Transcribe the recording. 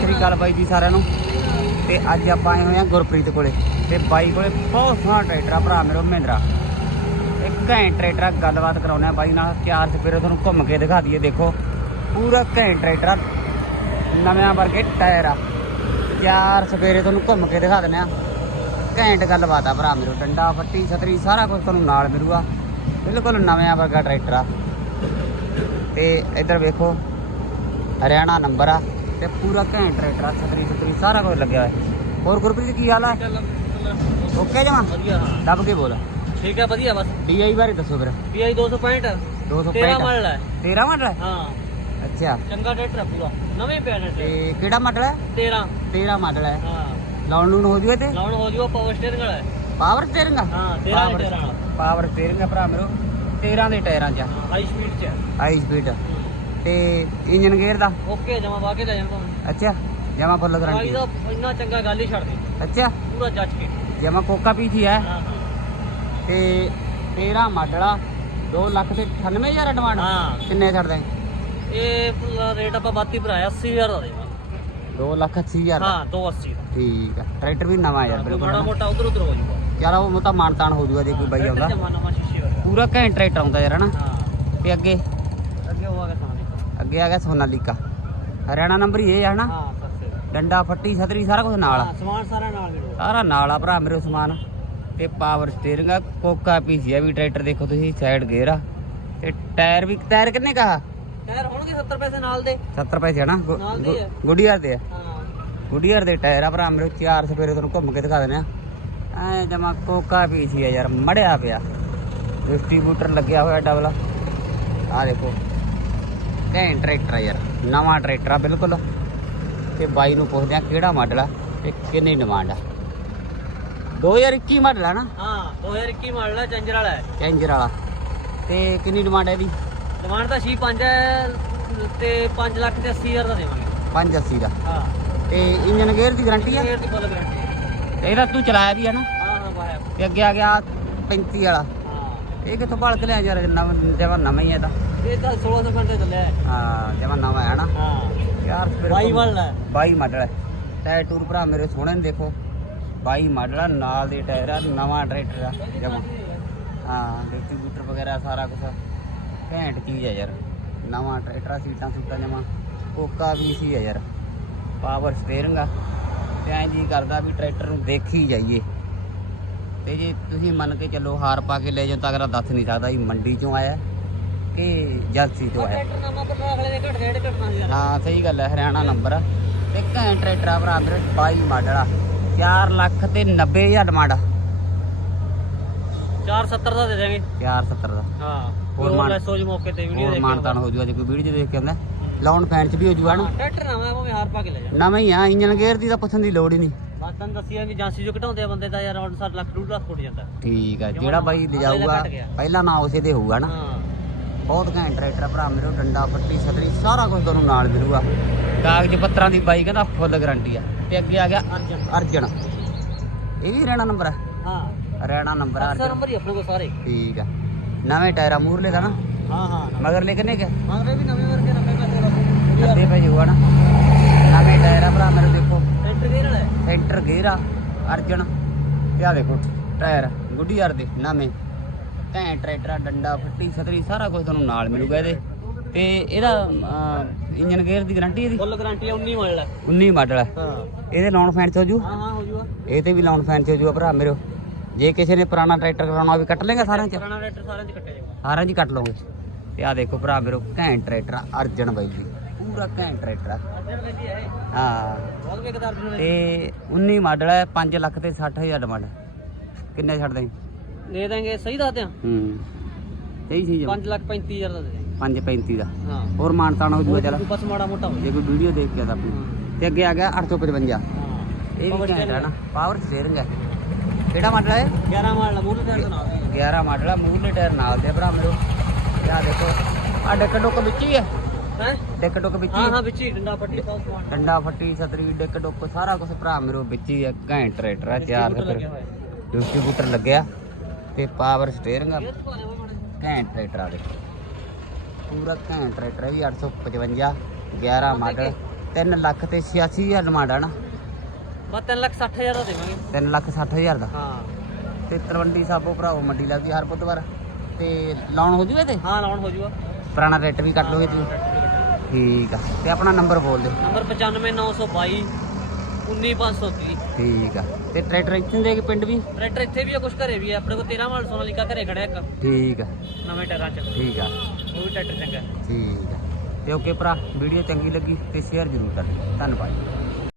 ਸ੍ਰੀ ਅਕਾਲ ਬਾਈ ਜੀ ਸਾਰਿਆਂ ਨੂੰ। ਤੇ ਅੱਜ ਆਪਾਂ ਆਏ ਹੋਏ ਆ ਗੁਰਪ੍ਰੀਤ ਕੋਲੇ। ਤੇ ਬਾਈ ਕੋਲੇ ਬਹੁਤ ਸੋਹਣਾ ਟਰੈਕਟਰ ਆ ਭਰਾ ਮੇਰਾ ਮਹਿੰਦਰਾ। ਇੱਕ ਘੈਂਟ ਟਰੈਕਟਰ ਆ, ਗੱਲਬਾਤ ਕਰਾਉਂਦੇ ਆ ਬਾਈ ਨਾਲ। ਚਾਰ ਸਪੇਰੇ ਤੁਹਾਨੂੰ ਘੁੰਮ ਕੇ ਦਿਖਾ ਦਈਏ, ਦੇਖੋ। ਪੂਰਾ ਘੈਂਟ ਟਰੈਕਟਰ ਆ, ਨਵਿਆਂ ਵਰਗੇ ਟਾਇਰ ਆ। ਚਾਰ ਸਪੇਰੇ ਤੁਹਾਨੂੰ ਘੁੰਮ ਕੇ ਦਿਖਾ ਦਿੰਦੇ ਆ ਘੈਂਟ ਗੱਲਬਾਤ ਆ ਭਰਾ ਮੇਰੋ, ਡੰਡਾ ਫੱਟੀ ਛਤਰੀ, ਸਾਰਾ ਕੁਝ ਤੁਹਾਨੂੰ ਨਾਲ ਮਿਲੂਗਾ। ਬਿਲਕੁਲ ਨਵਿਆਂ ਵਰਗਾ ਟਰੈਕਟਰ ਆ। ਤੇ ਇੱਧਰ ਵੇਖੋ, ਹਰਿਆਣਾ ਨੰਬਰ ਆ। ਤੇ ਪੂਰਾ ਘੈਂਟ ਟਰੈਕਟਰ ਆ ਛਤਰੀ ਛਤਰੀ ਸਾਰਾ ਕੁਝ ਲੱਗਿਆ ਹੋਇਆ। ਹੋਰ ਗੁਰਪ੍ਰੀਤ ਕੀ ਹਾਲ ਆ? ਓਕੇ ਜਮਾ? ਵਧੀਆ ਹਾਂ। ਦੱਬ ਕੇ ਬੋਲ। ਠੀਕ ਹੈ ਵਧੀਆ ਬਸ। ਡੀਆਈ ਬਾਰੇ ਦੱਸੋ ਫਿਰ। ਪੀਆਈ 265 265 13 ਮਾਡਲ ਹੈ। 13 ਮਾਡਲ ਹੈ? ਹਾਂ। ਅੱਛਾ। ਚੰਗਾ ਟਰੈਕਟਰ ਹੈ ਪੂਰਾ। ਨਵੇਂ ਪਿਆ ਤੇ ਕਿਹੜਾ ਮਾਡਲ ਹੈ? 13 13 ਮਾਡਲ ਹੈ। ਹਾਂ। ਲਾਉਣ ਲੂਣ ਹੋ ਜੂਏ ਤੇ? ਲਾਉਣ ਹੋ ਜੂਗਾ ਪਾਵਰ ਸਟੀਅਰਿੰਗ ਵਾਲਾ ਹੈ। ਪਾਵਰ ਸਟੀਅਰਿੰਗ ਹਾਂ 13 Power- 13 ਵਾਲਾ। ਪਾਵਰ ਸਟੀਅਰਿੰਗ ਆ ਭਰਾ ਮੇਰੋ। 13 ਦੇ ਟਾਇਰਾਂ 'ਚ ਹਾਈ ਸਪੀਡ ਚ ਹੈ ਹਾਈ ਸਪੀਡ ਤੇ ਇੰਜਨ ਗੇਅਰ ਦਾ? ਓਕੇ ਜਮਾ ਵਾ ਕੇ ਲੈ ਜਾਣਾ ਅੱਛਾ ਜਮਾ ਫੁੱਲ ਭਾਈ ਗਾਰੰਟੀ ਦਾ ਇੰਨਾ ਚੰਗਾ ਗੱਲ ਹੀ ਛੱਡ ਦੇ। ਅੱਛਾ। ਪੂਰਾ ਜੱਜ ਕੇ। ਜਮਾ ਕੋਕਾ ਪੀਜੀ ਹੈ। ਤੇ 13 ਮਾਡਲ ਆ 2 ਲੱਖ ਤੇ 98000 ਡਿਮਾਂਡ ਹਾਂ। ਕਿੰਨੇ ਛੱਡਦੇ ਇਹ ਪੂਰਾ ਰੇਟ ਆਪਾਂ ਬਾਤੀ ਭਰਾਇਆ 80000 ਦਾ ਦੇਵਾਂ 2 ਲੱਖ 80000 ਹਾਂ 280 ਦਾ। ਠੀਕ ਆ। ਟਰੈਕਟਰ ਵੀ ਨਵਾਂ ਯਾਰ ਕੋਈ ਮਾੜਾ ਬਿਲਕੁਲ ਮੋਟਾ ਉਧਰ ਉਧਰ ਹੋ ਜੂਗਾ ਯਾਰ ਉਹ ਤਾਂ ਮਾਨਤਾਨ ਹੋ ਜੂਗਾ ਜੇ ਕੋਈ ਬਾਈ ਆਉਂਦਾ। ਜਮਾ ਨਵਾਂ ਸ਼ੀਸ਼ੇ ਵਾਲਾ ਪੂਰਾ ਘੈਂਟ ਟਰੈਕਟਰ ਆਉਂਦਾ ਯਾਰ ਹਨਾ ਹਾਂ। ਤੇ ਅੱਗੇ? ਅੱਗੇ ਆ ਗਿਆ ਸੋਨਾਲੀਕਾ। ਹਰਿਆਣਾ ਨੰਬਰ ਹੀ ਇਹ ਹਨਾ? ਹਾਂ ਸਸਤੇ ਡੰਡਾ ਫੱਟੀ ਛਤਰੀ ਸਾਰਾ ਕੁਝ ਨਾਲ ਆ। ਹਾਂ ਸਮਾਨ ਸਾਰਾ ਨਾਲ ਮਿਲੂਗਾ ਸਾਰਾ ਨਾਲ ਆ ਭਰਾ ਮੇਰੇ ਸਮਾਨ। ਤੇ ਪਾਵਰ ਸਟੀਅਰਿੰਗ ਆ ਕੋਕਾ ਪੀਸੀ ਆ ਵੀ ਟਰੈਕਟਰ ਦੇਖੋ ਤੁਸੀਂ ਸਾਈਡ ਗੇਅਰ ਆ। ਤੇ ਟਾਇਰ ਵੀ ਟਾਇਰ ਕਿੰਨੇ ਕਹਾ ਟਾਇਰ ਹੋਣਗੇ 70 ਪੈਸੇ ਨਾਲ ਦੇ। 70 ਪੈਸੇ ਹਨਾ ਗੁ- ਨਾਲ ਦੇ ਆ। ਗੁ- ਗੁੱਡੀਅਰ ਦੇ ਆ? ਹਾਂ। ਗੁੱਡੀਅਰ ਦੇ ਟਾਇਰ ਆ ਭਰਾ ਮੇਰੇ ਚਾਰ ਸਪੇਰੇ ਤੁਹਾਨੂੰ ਘੁੰਮ ਕੇ ਦਿਖਾ ਦਿੰਦੇ ਆ। ਐ ਜਮਾ ਕੋਕਾ ਪੀਸੀ ਆ ਯਾਰ ਮੜਿਆ ਪਿਆ। ਡਿਸਟ੍ਰੀਬਿਊਟਰ ਲੱਗਿਆ ਹੋਇਆ ਡਬਲ ਆ ਦੇਖੋ। ਘੈਂਟ ਟਰੈਕਟਰ ਆ ਯਾਰ ਨਵਾਂ ਟਰੈਕਟਰ ਆ ਬਿਲਕੁਲ। ਤੇ ਬਾਈ ਨੂੰ ਪੁੱਛਦੇ ਆ ਕਿਹੜਾ ਮਾਡਲ ਆ ਤੇ ਕਿੰਨੀ ਡਿਮਾਂਡ ਆ? 2021 ਮਾਡਲ ਆ ਨਾ? ਹਾਂ 2021 ਮਾਡਲ ਹੈ ਚੰਜਰ ਵਾਲਾ ਹੈ। ਚੈਂਜਰ ਵਾਲਾ। ਤੇ ਕਿੰਨੀ ਡਿਮਾਂਡ ਹੈ ਇਹਦੀ? ਡਿਮਾਂਡ ਤਾਂ ਛੀ 5 ਹੈ ਤੇ 5 ਲੱਖ ਤੇ 80 ਹਜ਼ਾਰ ਦਾ ਦੇਵਾਂਗੇ। 580 ਦਾ। ਹਾਂ। ਤੇ ਇੰਜਨ ਗੇਅਰ ਦੀ ਗਾਰੰਟੀ ਆ? ਫੇਰ ਦੀ ਫੁੱਲ ਗਾਰੰਟੀ ਇਹਦਾ ਤੂੰ ਚਲਾਇਆ ਵੀ ਆ ਨਾ? ਹਾਂ ਹਾਂ ਬਾਇਆ ਤੇ ਅੱਗੇ ਆ ਗਿਆ 35 ਵਾਲਾ। ਹਾਂ ਇਹ ਕਿੱਥੋਂ ਭਾਲ ਕੇ ਲਿਆ ਯਾਰ ਨਵਾਂ ਜਮਾ ਨਵਾਂ ਹੀ ਹੈ ਤਾਂ। ਇਹ ਤਾਂ 1600 ਘੰਟੇ ਚੱਲਿਆ ਹੈ। ਹਾਂ ਜਮਾ ਨਵਾਂ ਹੈ ਨਾ। ਹਾਂ। ਯਾਰ ਫਿਰ 22 ਮਾਡਲ ਹੈ। 22 ਮਾਡਲ ਹੈ। ਟਾਇਰ ਟੂਰ ਭਰਾ ਮੇਰੇ ਸੋਹਣੇ ਨੇ ਦੇਖੋ। 22 ਮਾਡਲ ਆ ਨਾਲ ਦੇ ਟਾਇਰ ਆ ਨਵਾਂ ਟਰੈਕਟਰ ਆ ਜਮਾ। ਹਾਂ ਡਿਸਟ੍ਰੀਬਿਊਟਰ ਵਗੈਰਾ ਸਾਰਾ ਕੁਝ ਘੈਂਟ ਚੀਜ਼ ਹੈ ਯਾਰ। ਨਵਾਂ ਟਰੈਕਟਰ ਆ ਸੀਟਾਂ ਸੂਟਾਂ ਜਮਾ। ਕੋਕਾ ਵੀ ਸੀ ਹੈ ਯਾਰ। ਪਾਵਰ ਸਟੀਅਰਿੰਗ ਆ। ਤੇ ਐਂ ਜੀ ਕਰਦਾ ਵੀ ਟਰੈਕਟਰ ਨੂੰ ਦੇਖੀ ਜਾਈਏ। ਤੇ ਜੇ ਤੁਸੀਂ ਮੰਨ ਕੇ ਚੱਲੋ ਹਾਰ ਪਾ ਕੇ ਲੈ ਜਾਓ ਤਾਂ ਅਗਲਾ ਦੱਸ ਨਹੀਂ ਸਕਦਾ ਵੀ ਮੰਡੀ ਚੋਂ ਆਇਆ ਕਿ ਏਜੰਸੀ ਤੋਂ ਆਇਆ। ਹਾਂ ਸਹੀ ਗੱਲ ਹੈ ਹਰਿਆਣਾ ਨੰਬਰ ਤੇ ਘੈਂਟ ਟਰੈਕਟਰ ਆ ਭਰਾ ਮੇਰੇ 22 ਮਾਡਲ ਆ। 4 ਲੱਖ ਤੇ 90000 ਡਿਮਾਂਡ ਆ। 470 ਦਾ ਦੇ ਦੇਵਾਂਗੇ। 470 ਦਾ। ਹਾਂ ਹੋਰ ਮਾਨ- ਲੈਸ ਹੋ ਜੂ ਮੌਕੇ ਤੇ ਵੀਡੀਓ ਹੋਰ ਦੇਖ ਮਾਨਤਾਨ ਹੋ ਜੂਗਾ ਜੇ ਕੋਈ ਵੀਡੀਓ ਦੇਖ ਕੇ ਆਉਂਦਾ। ਲਾਉਣ ਫੈਨ ਚ ਵੀ ਹੋ ਜੂਗਾ ਨਾ ਟਰੈਕਟਰ ਨਾ ਮੈਂ ਭਾਵੇਂ ਹਾਰ ਪਾ ਕੇ ਲੈ ਜਾ ਨਵਾਂ ਹੀ ਆ ਇੰਜਨ ਗੇਅਰ ਦੀ ਤਾਂ ਪੁੱਛਣ ਦੀ ਲੋੜ ਹੀ ਨਹੀਂ। ਤੁਹਾਨੂੰ ਦੱਸਿਆ ਵੀ ਏਜੰਸੀ ਜੋ ਘਟਾਉਂਦੇ ਆ ਬੰਦੇ ਦਾ ਯਾਰ ਹੁਣ 7 ਲੱਖ 2 ਲੱਖ ਫੁੱਟ ਜਾਂਦਾ। ਠੀਕ ਆ ਜਮਾਂ ਜਿਹੜਾ ਬਾਈ ਨਵਾਂ, ਲਿਜਾਊਗਾ। ਪਹਿਲਾ ਨਾਂ ਉਸੇ ਦੇ ਹੋਊਗਾ ਨਾ। ਹਾਂ। ਬਹੁਤ ਘੈਂਟ ਟਰੈਕਟਰ ਆ ਭਰਾ ਮੇਰੇ ਡੰਡਾ ਪੱਟੀ ਛਤਰੀ ਸਾਰਾ ਕੁਝ ਤੁਹਾਨੂੰ ਨਾਲ ਮਿਲੂਗਾ। ਕਾਗਜ਼ ਪੱਤਰਾਂ ਦੀ ਬਾਈ ਕਹਿੰਦਾ ਫੁੱਲ ਗਾਰੰਟੀ ਆ। ਤੇ ਅੱਗੇ ਆ ਗਿਆ ਅਰਜਨ। ਅਰਜਨ। ਇਹ ਵੀ ਹਰਿਆਣਾ ਨੰਬਰ ਆ? ਹਾਂ। ਹਰਿਆਣਾ ਨੰਬਰ ਆ ਅਰਜਨ। ਨੰਬਰ ਹੀ ਆਪਣੇ ਕੋਲ ਸਾਰੇ। ਠੀਕ ਆ। ਨਵੇਂ ਟਾਇਰ ਮੂਰਲੇ ਦਾ ਨਾ? ਹਾਂ ਹਾਂ ਮਗਰ ਲੈ ਕਿੰਨੇ ਕੇ? ਮੰਗਰੇ ਵੀ ਨਵੇਂ ਵਰਗੇ 90 ਪੈਸੇ ਦਾ ਅੱਧੇ ਪੈ ਹੋਊਗਾ ਨਾ। ਨਵੇਂ ਟਾਇਰ ਭਰਾ ਮੇਰੇ ਦੇਖੋ ਟਰੈਕਟਰ ਗੇਅਰ ਵਾਲਾ ਹੈ ਆ ਅਰਜਨ ਆ ਦੇਖੋ ਟਾਇਰ ਗੁੱਡੀ ਯਾਰ ਦੇ ਨਵੇਂ ਘੈਂਟ ਟਰੈਕਟਰ ਡੰਡਾ ਫੱਟੀ ਛਤਰੀ ਸਾਰਾ ਕੁਝ ਤੁਹਾਨੂੰ ਨਾਲ ਮਿਲੂਗਾ ਇਹਦੇ। ਤੇ ਇਹਦਾ ਇੰਜਨ ਗੇਅਰ ਦੀ ਗਾਰੰਟੀ ਇਹਦੀ? ਫੁੱਲ ਗਾਰੰਟੀ 19 ਮਾਡਲ ਹੈ 19 ਮਾਡਲ ਹੈ ਹਾਂ। ਇਹਦੇ ਲਾਉਣ ਫੈਨ ਚ ਹੋ ਜੂ? ਹਾਂ ਹਾਂ ਹੋ ਜੂਗਾ। ਇਹ ਤੇ ਵੀ ਲਾਉਣ ਫੈਨ ਚ ਹੋ ਜੂਗਾ ਭਰਾ ਮੇਰੇ। ਜੇ ਕਿਸੇ ਨੇ ਪੁਰਾਣਾ ਟਰੈਕਟਰ ਕਰਾਉਣਾ ਵੀ ਕੱਟ ਲੇਗਾ ਸਾਰਿਆਂ ਚ? ਪੁਰਾਣਾ ਟਰੈਕਟਰ ਸਾਰਿਆਂ ਚ ਕੱਟਿਆ ਜਾਊਗਾ। ਸਾਰਿਆਂ 'ਚ ਕੱਟ ਲਓਗੇ। ਤੇ ਆ ਦੇਖੋ ਭਰਾ ਮੇਰੇ ਘੈਂਟ ਟਰੈਕਟਰ ਅਰਜਨ ਬਾਈ ਜੀ ਪੂਰਾ ਘੈਂਟ ਟਰੈਕਟਰ ਹੈ। ਹਾਂ ਤੇ 19 ਮਾਡਲ ਹੈ 5 ਲੱਖ ਤੇ 60000 ਡਿਮਾਂਡ ਕਿੰਨੇ ਛੱਡ ਦੇ ਦੇ ਦਾਂਗੇ ਸਹੀ ਦੱਸਦੇ ਆ ਹੂੰ। ਸਹੀ ਸੀ ਜੀ 5 ਲੱਖ 35000 ਦਾ ਦੇ ਦਾਂਗੇ 535 ਦਾ। ਹਾਂ। ਹੋਰ ਮਾਨਤਾਨ ਹੋ ਜੂਗਾ ਚੱਲ? ਬਸ ਮਾੜਾ ਮੋਟਾ ਹੋ ਜੇ ਕੋਈ ਵੀਡੀਓ ਦੇਖ ਕੇ ਆਦਾ ਹਾਂ। ਤੇ ਅੱਗੇ ਆ ਗਿਆ 855 ਹਾਂ। ਇਹ ਵੀ ਘੈਂਟ ਹੈ। ਨਾ। ਪਾਵਰ ਸਟੀਅਰਿੰਗ ਹੈ। ਕਿਹੜਾ ਮਾਡਲ ਹੈ? 11 ਮਾਡਲ ਮੂਲ ਟਾਇਰ ਹੈ 11 ਮਾਡਲ ਆ ਮੂਹਰਲੇ ਟਾਇਰ ਨਾਲ ਦੇ ਭਰਾ ਮੇਰੇ। ਆ ਦੇਖੋ। ਆ ਡੱਕ ਡੁੱਕ ਵਿੱਚ ਹੀ ਹੈ। ਹੈ? ਡੱਕ ਡੁੱਕ ਵਿੱਚ ਹਾਂ। ਹੀ ਹਾਂ ਵਿੱਚ ਹੀ ਡੰਡਾ ਪੱਟੀ ਸੌ ਸਮਾਨ ਡੰਡਾ ਫੱਟੀ ਛਤਰੀ ਡੱਕ ਡੁੱਕ ਸਾਰਾ ਕੁਝ ਭਰਾ ਮੇਰੇ ਵਿੱਚ ਹੀ ਹੈ ਘੈਂਟ ਟਰੈਕਟਰ ਆ ਚਾਰ Distributor ਫਿਰ ਡਿਸਟ੍ਰੀਬਿਊਟਰ ਲੱਗਿਆ ਤੇ ਪਾਵਰ ਸਟੀਅਰਿੰਗ ਆ। ਘੈਂਟ ਟਰੈਕਟਰ ਆ ਦੇਖੋ। ਪੂਰਾ ਘੈਂਟ ਟਰੈਕਟਰ ਹੈ ਵੀ 855 11 ਮਾਡਲ 3 ਲੱਖ ਤੇ 86000 ਡਿਮਾਂਡ ਆ ਨਾ। ਬਸ 3 ਲੱਖ 60 ਹਜ਼ਾਰ ਦਾ ਦੇਵਾਂਗੇ। 3 ਲੱਖ 60000 ਦਾ। ਹਾਂ। ਤੇ ਤਲਵੰਡੀ ਸਾਬੋ ਭਰਾਓ ਮੰਡੀ ਲੱਗਦੀ ਹਰ ਬੁੱਧਵਾਰ। ਤੇ ਲਾਉਣ ਹੋ ਜੂਵੇ ਤੇ ਹਾਂ ਲਾਉਣ ਹੋ ਜੂਗਾ। ਪੁਰਾਣਾ ਰੇਟ ਵੀ ਕੱਟ ਲੋਗੇ ਤੁਸੀਂ। ਠੀਕ ਆ। ਤੇ ਆਪਣਾ ਨੰਬਰ ਬੋਲ ਦੇ। ਨੰਬਰ 95922 19530 ਠੀਕ ਆ। ਤੇ ਟਰੈਕਟਰ ਇੱਥੇ ਦੇ ਕੇ ਪਿੰਡ ਵੀ? ਟਰੈਕਟਰ ਇੱਥੇ ਵੀ ਆ ਕੁਝ ਘਰੇ ਵੀ ਆ। ਆਪਣੇ ਕੋਲ 13 ਮਾਡਲ ਸੋਨਾਲੀਕਾ ਘਰੇ ਖੜਿਆ ਇੱਕ। ਠੀਕ ਆ। ਨਵੇਂ ਟਾਇਰਾਂ 'ਚ। ਠੀਕ ਆ। ਉਹ ਵੀ ਟਰੈਕਟਰ ਚੰਗਾ। ਠੀਕ ਆ। ਤੇ ਓਕੇ ਭਰਾ ਵੀਡੀਓ ਚੰਗੀ ਲੱਗੀ ਤੇ ਸ਼ੇਅਰ ਜ਼ਰੂਰ ਕਰ ਦਿਓ। ਧੰਨਵਾਦ।